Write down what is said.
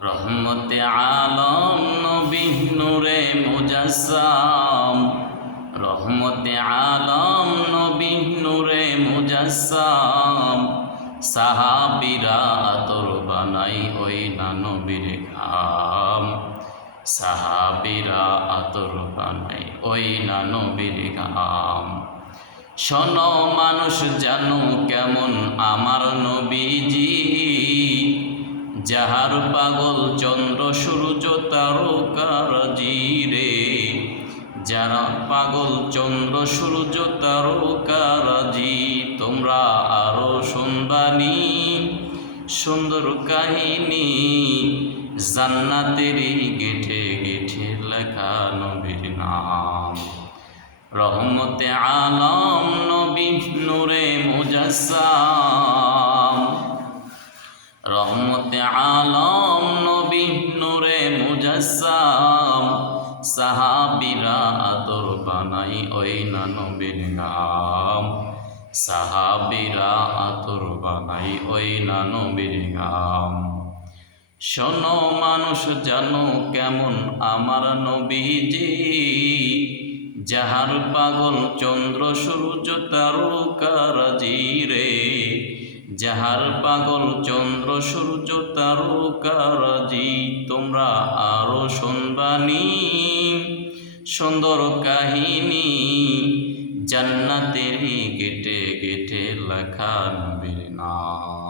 রহমতে আলম নবী নূরে মুজাসসাম, রহমতে আলম নবী নূরে মুজাসসাম। সাহাবীরা আতর বানাই ওই না নবীর ঘাম, সাহাবীরা আতর বানাই ওই না নবীর ঘাম। শোনো মানুষ জানো কেমন আমার নবীজি, যাহার পাগল চন্দ্র সূর্য তারকারাজি রে, যারা পাগল চন্দ্র সূর্য তারকারাজি। তোমরা আরো শুনবানি সুন্দর কাহিনী, জান্নাতেরই গেঠে গেঠে লেখা নবীর নাম। রহমতে আলম নবী নূরে মুজাসসাম, রহমতে আলম নবী নূরে মুজাসসাম। সাহাবীরা আতর বানাই ওই না নবীর নাম, সাহাবীরা আতর বানাই ওই না নবীর নাম। শোনো মানুষ জানো কেমন আমার নবীজি, যাহার পাগল চন্দ্র সূর্য তারকারাজি রে, যাহার পাগল চন্দ্র সূর্য তারকারাজি। তোমরা আরো শুনবানি সুন্দর কাহিনী, জান্নাতেরই গেটে গেটে লেখা নবীর নাম।